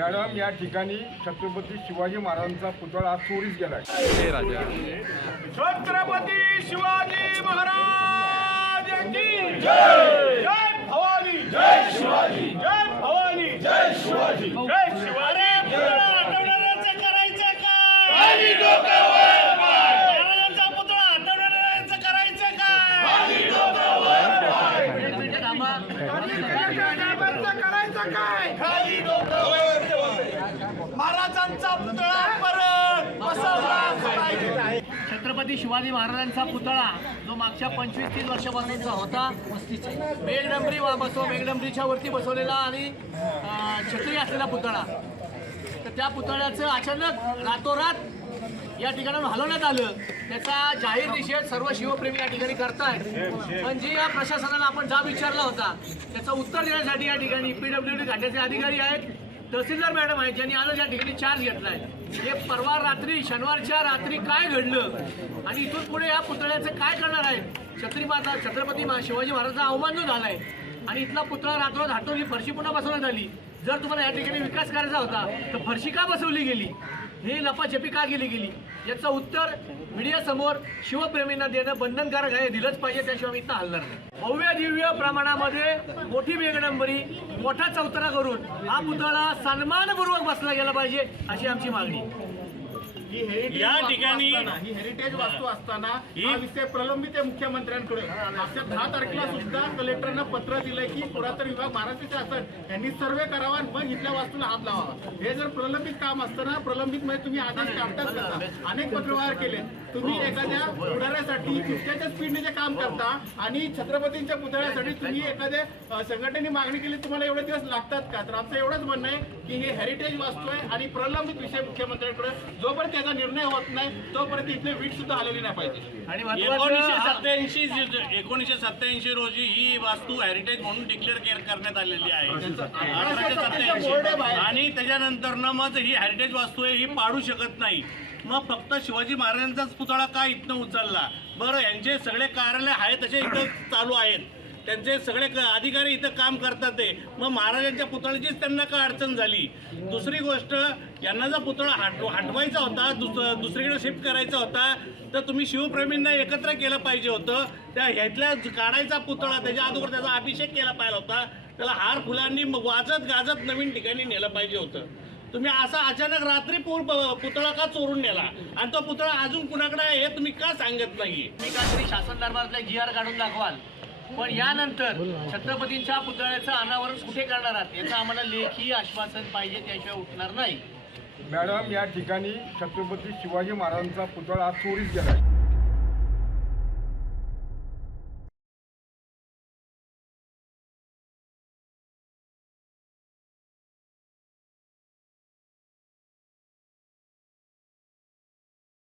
Madam या ठिकाणी छत्रपती शिवाजी महाराजांचा पुतळा चोरीस गेलाय. छत्रपती शिवाजी महाराज की जय! जय भवानी! जय शिवाजी! जय भवानी! जय शिवाजी! जय शिवाजी! पुतळा हटवणाऱ्याचं करायचं काय? महाराजांचा पुतळा हटवणाऱ्याचं करायचं काय? पुतळा परत बसवला. छत्रपती शिवाजी महाराजांचा पुतळा जो मागच्या पंचवीस तीस वर्षापासूनचा होता मेघडंबरी वा बसव मेघडंबरीच्या वरती बसवलेला आणि छत्री असलेला पुतळा. तर त्या पुतळ्याचं अचानक रातोरात या ठिकाणाहून हलवण्यात आलं. त्याचा जाहीर निषेध सर्व शिवप्रेमी या ठिकाणी करतायत. पण जी या प्रशासनाला आपण जाब विचारला होता त्याचं उत्तर देण्यासाठी या ठिकाणी पीडब्ल्यू डी खात्याचे अधिकारी आहेत. तहसीलदार मॅडम आहेत ज्यांनी आज या ठिकाणी चार्ज घेतलाय. हे परवा रात्री शनिवारच्या रात्री काय घडलं? आणि इथून पुढे या पुतळ्याचं काय करणार आहे? छत्री माता छत्रपती शिवाजी महाराजांचा अवमान जो झालाय आणि इथला पुतळा रात्रोरात हटवली फरशी पुन्हा बसवण्यात आली. जर तुम्हाला या ठिकाणी विकास करायचा होता तर फरशी का बसवली गेली? ही लपाछपी का केली गेली? याचं उत्तर मीडियासमोर शिवप्रेमींना देणं बंधनकारक आहे दिलंच पाहिजे त्याशिवाय मी इथं हलणार नाही. भव्य दिव्य प्रमाणामध्ये मोठी मेघडंबरी मोठा चौतरा करून हा पुतळा सन्मानपूर्वक बसला गेला पाहिजे अशी आमची मागणी. या ठिकाणी ही हेरिटेज वास्तू असताना हा विषय प्रलंबित आहे मुख्यमंत्र्यांकडे. मागच्या दहा तारखेला सुद्धा कलेक्टरनं पत्र दिलंय की पुरातन विभाग महाराष्ट्र शासन यांनी सर्वे करावा आणि मग इथल्या वास्तूला हात लावावा. हे जर प्रलंबित काम असताना प्रलंबित मध्ये तुम्ही आदेश काढताच कसा अनेक पत्रव्यवहार केले. तुम्ही एखाद्या पुढाऱ्यासाठी इतक्याच्या स्पीडने जे काम करता आणि छत्रपतींच्या पुतळ्यासाठी तुम्ही एखाद्या संघटनेने मागणी केली तुम्हाला एवढे दिवस लागतात का? तर आमचं एवढंच म्हणणं आहे की हे हेरिटेज वास्तू आहे आणि प्रलंबित विषय मुख्यमंत्र्यांकडे. जोपर्यंत त्याचा निर्णय होत नाही तोपर्यंत इथले वीट सुद्धा हलवली नाही पाहिजे. आणि एकोणीसशे सत्याऐंशी एकोणीसशे सत्याऐंशी रोजी ही वास्तू हेरिटेज म्हणून डिक्लेअर करण्यात आलेली आहे. अठराशे सत्याऐंशी. आणि त्याच्यानंतर ना मग ही हेरिटेज वास्तू आहे ही पाडू शकत नाही. मग फक्त शिवाजी महाराजांचाच पुतळा का इथनं उचलला? बरं यांचे सगळे कार्यालय आहे तसे इथं चालू आहेत. त्यांचे सगळे अधिकारी इथं काम करतात ते. मग महाराजांच्या पुतळ्याचीच त्यांना का अडचण झाली? दुसरी गोष्ट यांना जर पुतळा हट हटवायचा होता दुस दुसरीकडे शिफ्ट करायचा होता तर तुम्ही शिवप्रेमींना एकत्र केलं पाहिजे होतं. त्या ह्यातल्या काढायचा पुतळा त्याच्या अगोदर त्याचा अभिषेक केला पाहिजे होता. त्याला हार फुलांनी वाजत गाजत नवीन ठिकाणी नेलं पाहिजे होतं. तुम्ही असा अचानक रात्री पूर पुतळा का चोरून नेला? आणि तो पुतळा अजून कुणाकडे आहे हे तुम्ही का सांगत नाही तुम्ही काहीतरी शासन दरबारातल्या जी आर काढून दाखवाल. पण यानंतर छत्रपतींच्या पुतळ्याचं अनावरण कुठे करणार आहात? याचं आम्हाला लेखी आश्वासन पाहिजे त्याशिवाय उठणार नाही. मॅडम या ठिकाणी छत्रपती शिवाजी महाराजांचा पुतळा आज गेला आहे